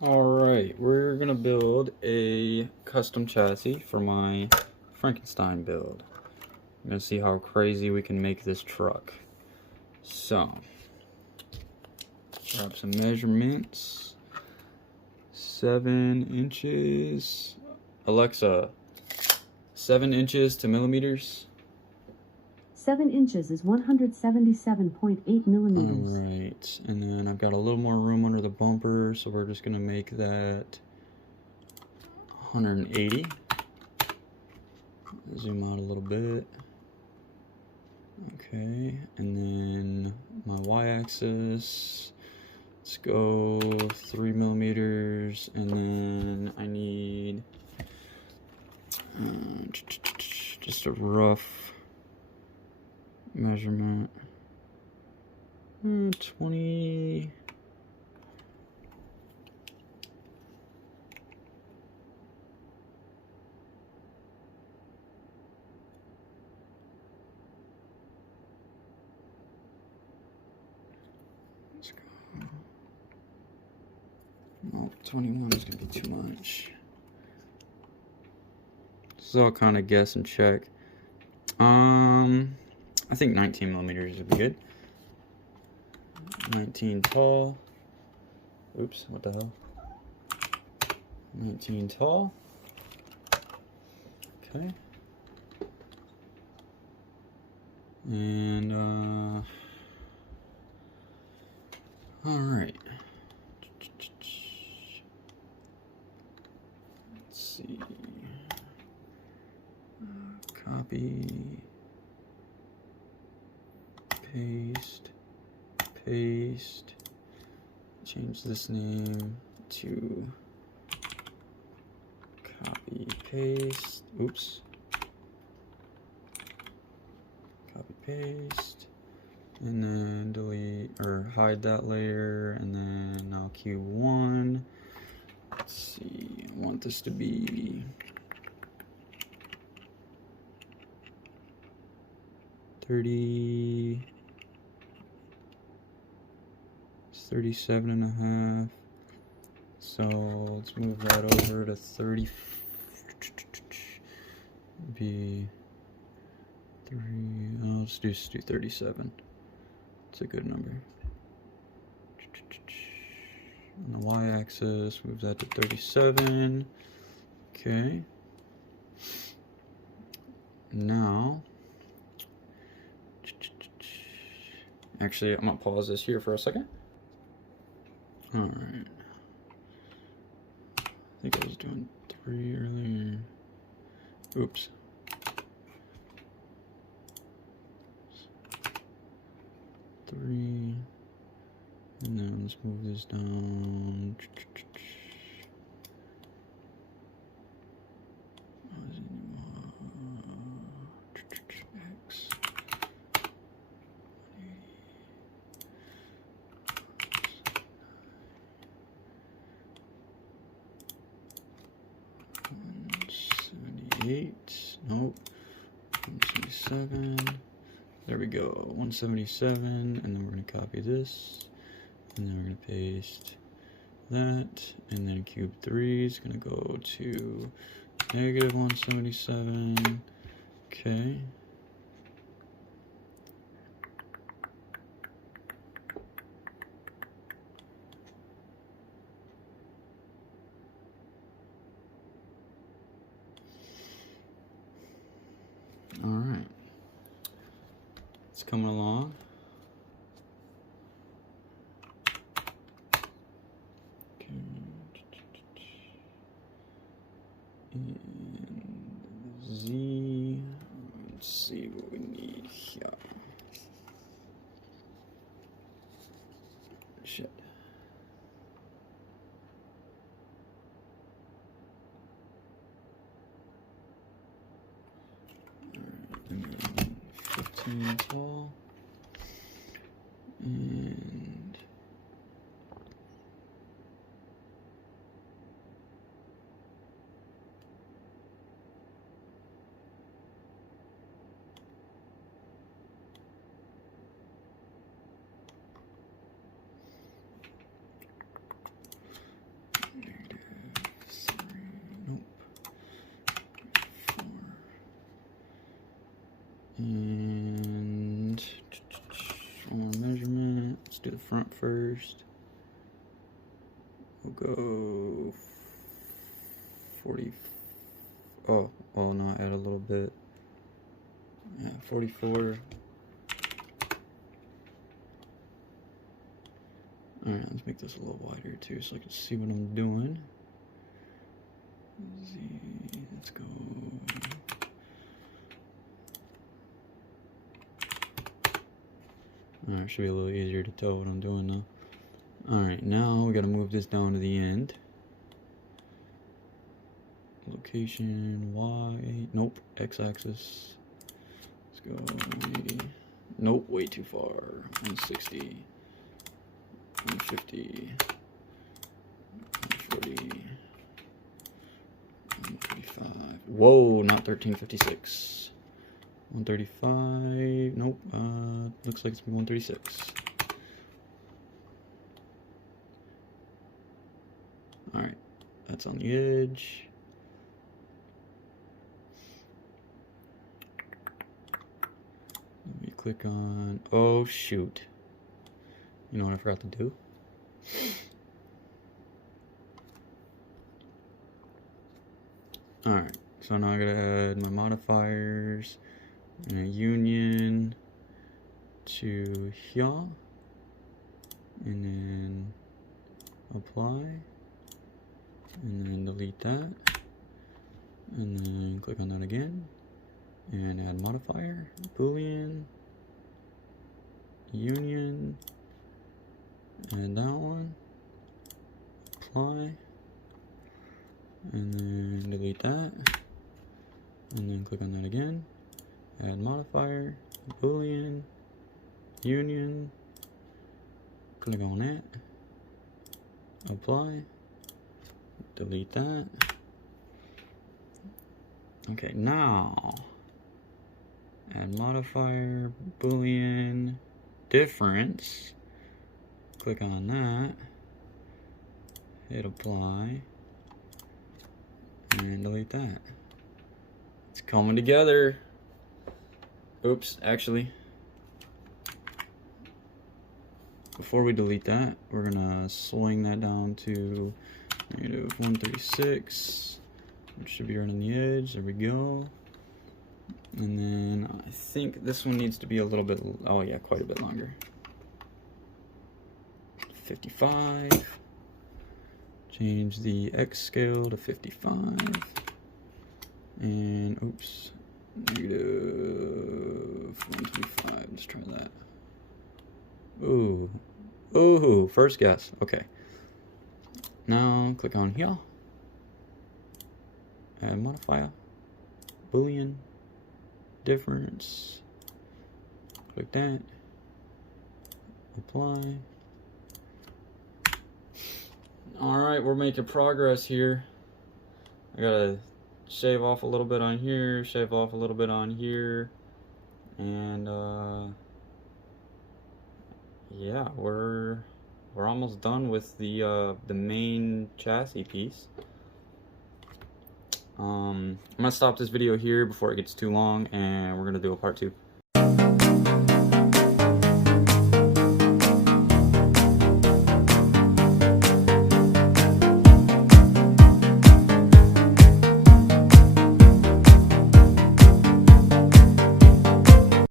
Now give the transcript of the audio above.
Alright, we're gonna build a custom chassis for my Frankenstein build. I'm gonna see how crazy we can make this truck. So, grab some measurements. 7 inches. Alexa, 7 inches to millimeters. 7 inches is 177.8 millimeters. Alright, and then I've got a little more room under the bumper, so we're just gonna make that 180. Zoom out a little bit. Okay, and then my y-axis, let's go 3 millimeters, and then I need just a rough measurement. 20. Let's go. No, 21 is gonna be too much. So I'll kind of guess and check. I think 19 millimeters would be good. 19 tall. Oops, what the hell? 19 tall. Okay. And, alright. Let's see. Copy. Paste. Change this name to copy paste. Oops. Copy paste. And then delete or hide that layer. And then now Q1. Let's see. I want this to be 30. 37 and a half. So let's move that over to 30. Be 3. Oh, let's just do 37. It's a good number. On the y-axis, move that to 37. Okay. Now, actually, I'm gonna pause this here for a second. Alright. I think I was doing 3 earlier. Oops. 3. And then let's move this down. X. 178. Nope. 177. There we go. 177. And then we're going to copy this. And then we're going to paste that. And then cube 3 is going to go to negative 177. Okay. All right. It's coming along. Okay. And Z. Let's see what we need here. Shit. Alright, 15 tall. And front first. We'll go 40. Oh, no, add a little bit. Yeah, 44. Alright, let's make this a little wider too so I can see what I'm doing. Let's go. Alright, should be a little easier to tell what I'm doing now. Alright, now we gotta move this down to the end. Location, Y, nope, X-axis. Let's go 180. Nope, way too far. 160. 150, 140, 135. Whoa, not 1356. 135. Nope. Looks like it's 136. All right, that's on the edge. Let me click on. Oh shoot. You know what I forgot to do? Alright, so now I gotta add my modifiers and a union to here, and then apply, and then delete that, and then click on that again, and add modifier, boolean, union, and that one, apply, and then delete that, and then click on that again, add modifier, boolean, union, click on that, apply, delete that. Okay, now add modifier, boolean, difference. Click on that, hit apply, and delete that. It's coming together. Oops, actually, before we delete that, we're gonna swing that down to -136, which should be right on the edge. There we go. And then I think this one needs to be a little bit, oh yeah, quite a bit longer. 55. Change the X scale to 55. And oops, -125. Let's try that. Ooh, first guess. Okay. Now click on here. Add modifier, boolean, difference. Click that. Apply. Alright, we're making progress here. I gotta shave off a little bit on here, shave off a little bit on here, and yeah, we're almost done with the main chassis piece. I'm gonna stop this video here before it gets too long, and we're gonna do a part 2.